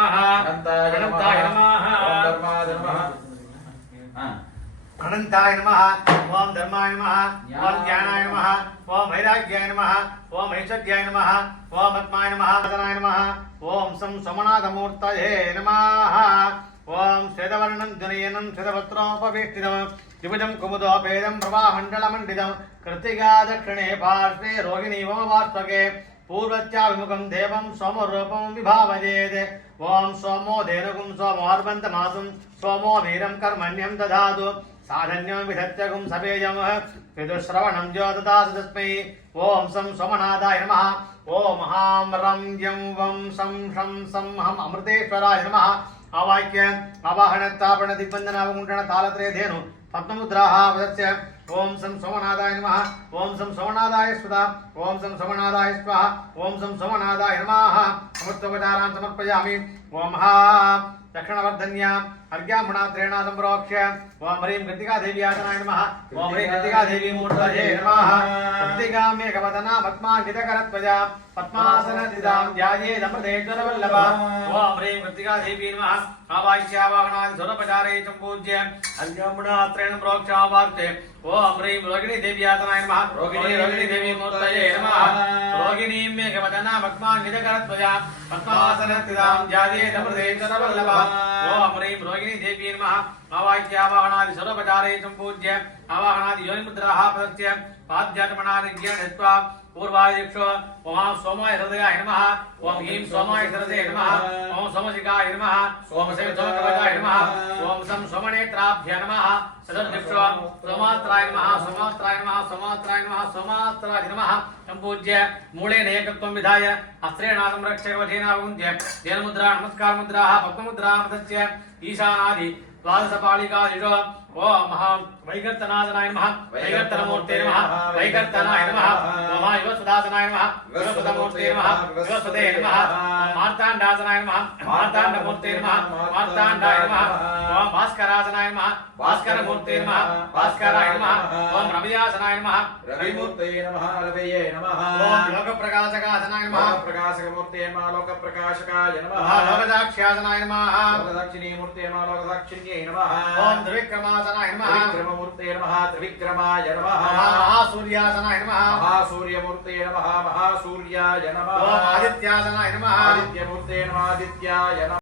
नमः अनंताय नमः ओम धर्माय नमः अनंताय नमः ओम धर्माय नमः ओम ज्ञानाय नमः ओम वैराग्याय नमः ओम ऐश्वर्याय नमः ओम आत्माय नमः आदनाय नमः ओम सं सोमनाथमूर्तये नमः ओम श्वेतवर्णं जनयनं श्वेतवस्त्रोपवेष्टितं द्विभुजं कुमुदोपेदं प्रभामण्डलमण्डितं कृत्तिका दक्षिणे पार्श्वे रोहिणी वास्तके पूर्वत्याभिमुखं देवं सोमरूपं विभावयेत् ओम सोमो धेनुगुं सोमोर्बन्तमासुं सोमो वीरं कर्मण्यं दधातु साधन्यं विधत्यगुं सपेयं विदुश्रवणं ज्योतिदासु तस्मै ओम सं सोमनाथाय नमः ओम हां रं यं वं सं शं सं हं अमृतेश्वराय नमः आवाक्य आवाहनतापण दिग्बन्धनावगुण्ठन तालत्रय धेनु पद्ममुद्राः वदस्य ओम सं सोमनाथाय नमः ओम सं सोमनाथाय स्वधा ओम सं सोमनाथाय स्वाहा ओम सं सोमनाथाय नमः अमृतोपचारान् समर्पयामि ओम हा दक्षिणवर्धन्याम् अर्घ्यामुणात्रेण सम्प्रोक्ष्य ओम ह्रीं कृत्तिका देव्यातनाय नमः ओम ह्रीं कृत्तिका देवी मूर्तये नमः कृत्तिकां मेघवदना पद्माङ्कितकरत्वजा पद्मासनस्थितां ध्यायेदमृतेश्वरवल्लभ ओम ह्रीं कृत्तिका देवी नमः आवाह्यावाहनादि सुरपचारे सम्पूज्य अर्घ्यामुणात्रेण प्रोक्ष्यावार्ते ओम ह्रीं रोगिणी देव्यातनाय नमः रोगिणी देवी मूर्तये नमः रोगिणीं मेघवदना पद्माङ्कितकरत्वजा पद्मासनस्थितां ध्यायेदमृतेश्वरवल्लभ ओम ह्रीं रोगिणी देवी नमः आवाह्यावाहनादि सर्वोपचारे सम्पूज्य आवाहनादि योनिमुद्राः प्रदत्य पाद्यात्मनादिज्ञान हित्वा पूर्वादिक्षो ओम सोमाय हृदयाय नमः ओम ह्रीं सोमाय हृदये नमः ओम सोमशिखाय नमः ओम सोमकवचाय नमः ओम सं सोमनेत्राभ्य नमः सदर्दिक्षो सोमात्राय नमः सोमात्राय नमः सोमात्राय नमः सोमात्राय नमः सम्पूज्य मूलेन एकत्वं विधाय अस्त्रेणादं रक्षकवचेनावुन्त्य धेनुमुद्रा नमस्कारमुद्राः पद्ममुद्राः प्रदत्य ईशानादि द्वादशपालिकादिषु ओम महां वैकर्तनादनाय नमः वैकर्तनमूर्ते नमः वैकर्तनाय नमः ओम विवस्वदासनाय नमः विवस्वदमूर्ते नमः विवस्वदे नमः मार्ताण्डासनाय नमः मार्ताण्डमूर्ते नमः मार्ताण्डाय नमः ओम भास्करासनाय नमः भास्करमूर्ते नमः भास्कराय नमः ओम रवियासनाय नमः रविमूर्ते नमः रवये नमः ओम लोकप्रकाशकासनाय नमः लोकप्रकाशकमूर्ते नमः लोकप्रकाशकाय नमः लोकदाक्ष्यासनाय नमः लोकदाक्षिणीमूर्ते नमः लोकदाक्षिण्ये नमः ओम त्रिविक्रमासनाय नमः त्रिविक्रममूर्ते नमः त्रिविक्रमाय नमः महासूर्यासनाय नमः महासूर्यमूर्ते नमः महासूर्याय नमः ओम आदित्यासनाय नमः आदित्यमूर्ते नमः आदित्याय नमः।